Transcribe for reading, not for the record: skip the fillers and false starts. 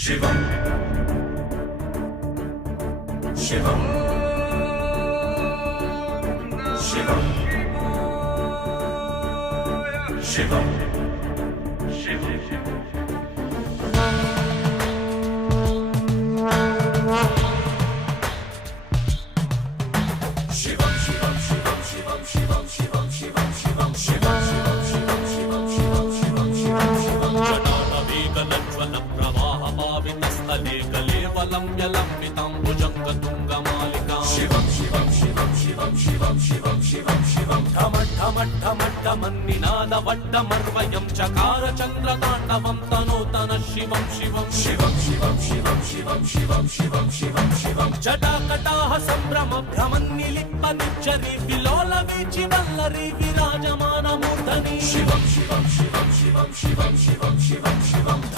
शिवम शिवम शिवम शिवम निनादवड्डमर्वयं चकार चन्द्रताण्डवं तनोतन शिवं शिवं शिवं शिवं शिवं शिवं शिवं शिवं शिवं शिवं जटाकटाः सम्भ्रम भ्रमन्निलिप्पनिच्चरी विलोल वीचि वल्लरी विराजमानमूर्धनि शिवं शिवं शिवं शिवं शिवं शिवं शिवं शिवं